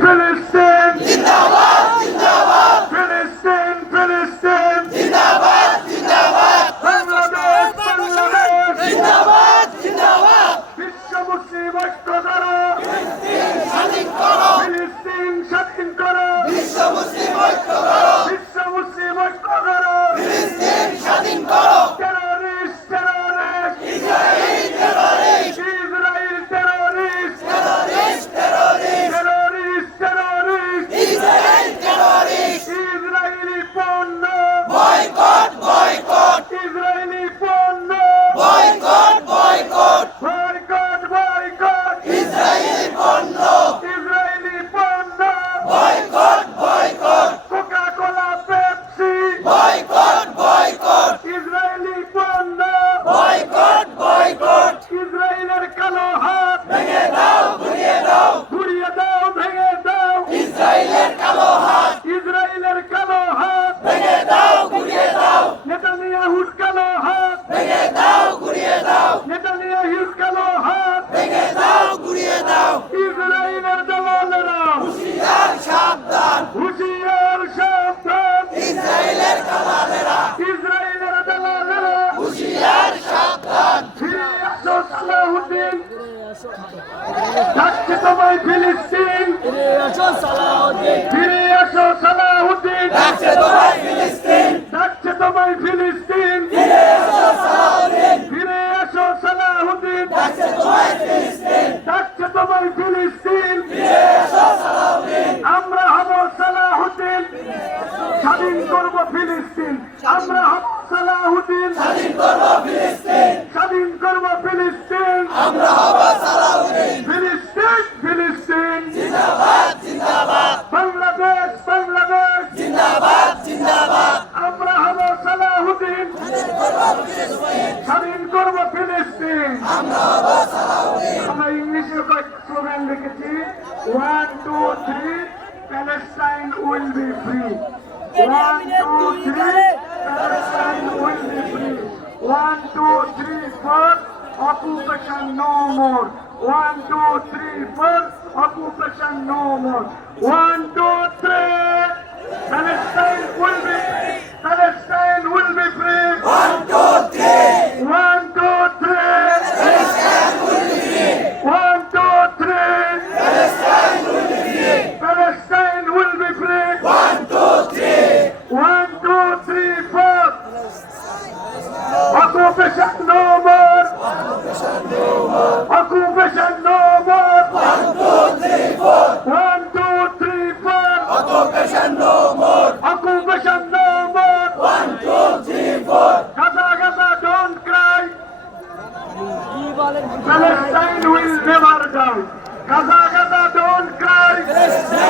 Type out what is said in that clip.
ফিলিস্তিন ফিলিস্তিন ফিলিস্তিন বাংলাদেশ বাংলাদেশ বিশ্ব মুসলিম Nieta! ডাকছে তোমায় ফিলিস্তিন। ফিরে আসো সালাহুদ্দিন ডাকছে তোমায় ফিলিস্তিন। ফিরে আসো সালাহুদ্দিন ডাকছে তোমায় ফিলিস্তিন। আমরা হব সালাহুদ্দিন স্বাধীন করব ফিলিস্তিন। আমরা হব সালাহুদ্দিন স্বাধীন করব ফিলিস্তিন ফিলিস্তিন ফিলিস্তিন বাংলাদেশ বাংলাদেশ আমরা হব সালাহুদ্দিন স্বাধীন করব ফিলিস্তিন আমরা ইংলিশে স্লোগান লিখেছি one two three Palestine will be free one two three Palestine will be free one two three four occupation no more. One, two, three, four, occupation no more. One, two, three, Palestine will be free. Palestine will be free. One, two, three. One, two, three. One, two, three. Palestine will be free. One, two, three, four. Occupation no more. Occupation no more. One, two, three, four. Occupation no more. Gaza, Gaza, don't cry. Palestine will never die. Gaza, Gaza, don't cry. Palestine